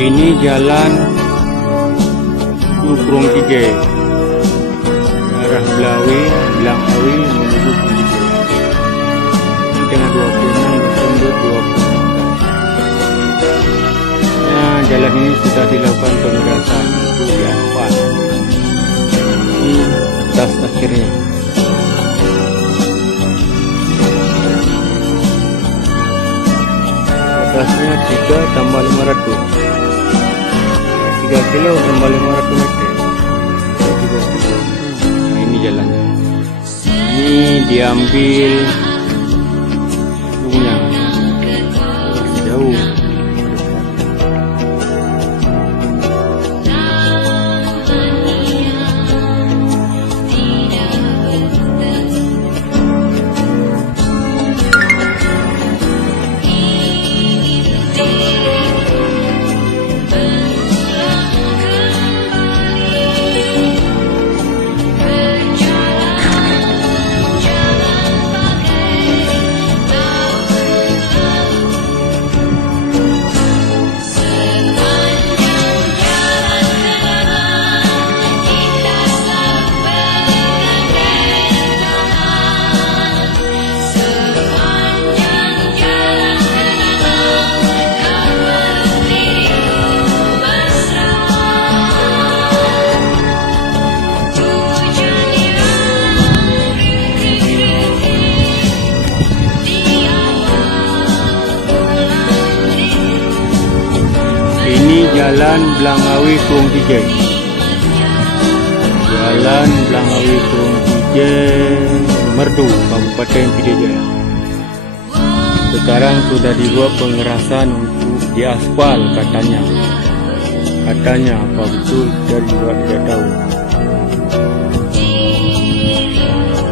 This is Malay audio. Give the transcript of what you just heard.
Ini jalan Kurung Tiga, arah Blangawi menuju Kurung Tiga. Ini tanggal 26 Desember 2019. Nah, jalan ini sudah dilakukan pemerasan untuk diaspal. Ini tas akhirnya. Batasnya 3 tambah 500. 3 kilo tambah 500 meter. 3 kilo. Nah, ini jalannya. Ini diambil punya jauh. Ini jalan Blangawi Kurung Tiga. Jalan Blangawi Kurung Tiga, Merdu, Kabupaten Pidijaya. Sekarang sudah dibuat pengerasan untuk diaspal katanya. Katanya apa betul, saya juga tidak tahu.